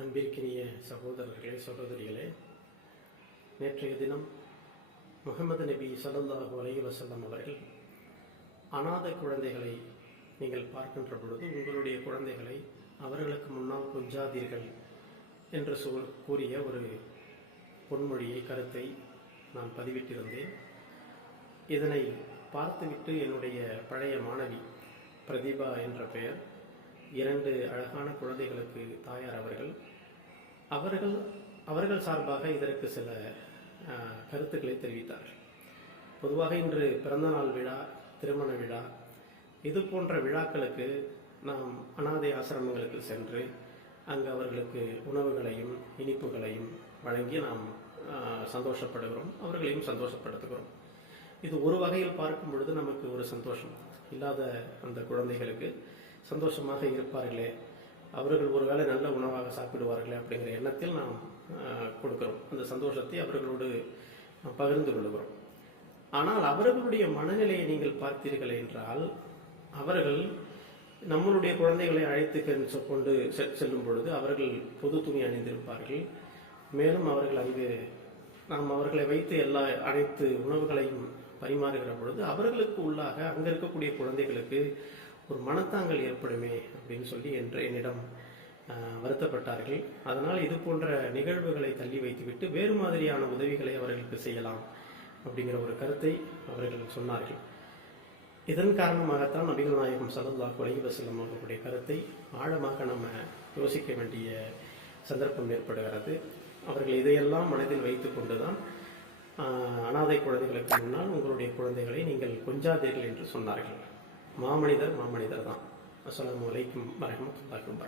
அன்பிற்கினிய சகோதரர்களே, சகோதரிகளே, நேற்றைய தினம் முஹம்மது நபி ஸல்லல்லாஹு அலைஹி வஸல்லம் அவர்கள் அநாதை குழந்தைகளை நீங்கள் பார்க்கின்ற பொழுது உங்களுடைய குழந்தைகளை அவர்களுக்கு முன்னால் கொஞ்சாதீர்கள் என்று கூறிய ஒரு பொன்மொழியை, கருத்தை நான் பதிவிட்டிருந்தேன். இதனை பார்த்துவிட்டு என்னுடைய பழைய மாணவி பிரதிபா என்ற பெயர், 2 அழகான குழந்தைகளுக்கு தாயார் அவர்கள் சார்பாக இதற்கு சில கருத்துக்களை தெரிவித்தார்கள். பொதுவாக இன்று பிறந்தநாள் விழா, திருமண விழா, இது போன்ற விழாக்களுக்கு நாம் அனாதை ஆசிரமங்களுக்கு சென்று அங்கு அவர்களுக்கு உணவுகளையும் இனிப்புகளையும் வழங்கி நாம் சந்தோஷப்படுகிறோம், அவர்களையும் சந்தோஷப்படுத்துகிறோம். இது ஒரு வகையில் பார்க்கும் பொழுது நமக்கு ஒரு சந்தோஷம். இல்லாத அந்த குழந்தைகளுக்கு சந்தோஷமாக இருப்பார்களே, அவர்கள் ஒருவேளை நல்ல உணவாக சாப்பிடுவார்களே அப்படிங்கிற எண்ணத்தில் நாம் கொடுக்கிறோம். அந்த சந்தோஷத்தை அவர்களோடு பகிர்ந்து கொள்கிறோம். ஆனால் அவர்களுடைய மனநிலையை நீங்கள் பார்த்தீர்கள் என்றால், அவர்கள் நம்மளுடைய குழந்தைகளை அழைத்து கொண்டு செல்லும் பொழுது அவர்கள் பொது துணி அணிந்திருப்பார்கள். மேலும் அவர்கள் அங்கு நாம் அவர்களை வைத்து அனைத்து உணவுகளையும் பரிமாறுகிற பொழுது அவர்களுக்கு உள்ளாக அங்க இருக்கக்கூடிய குழந்தைகளுக்கு ஒரு மனத்தாங்கல் ஏற்படுமே அப்படின்னு சொல்லி என்னிடம் வருத்தப்பட்டார்கள். அதனால் இது போன்ற நிகழ்வுகளை தள்ளி வைத்துவிட்டு வேறு மாதிரியான உதவிகளை அவர்களுக்கு செய்யலாம் அப்படிங்கிற ஒரு கருத்தை அவர்கள் சொன்னார்கள். இதன் காரணமாகத்தான் நபிகள் நாயகம் ஸல்லல்லாஹு அலைஹி வஸல்லம் அவர்களுடைய கருத்தை ஆழமாக நம்ம யோசிக்க வேண்டிய சந்தர்ப்பம் ஏற்படுகிறது. அவர்கள் இதையெல்லாம் மனதில் வைத்துக் கொண்டுதான் அனாதை குழந்தைகளுக்கு முன்னால் உங்களுடைய குழந்தைகளை நீங்கள் கொஞ்சாதீர்கள் என்று சொன்னார்கள். மாமனிதர் தான். அஸ்ஸலாமு அலைக்கும் வரஹ்மத்துல்லாஹி வபரகாத்துஹு.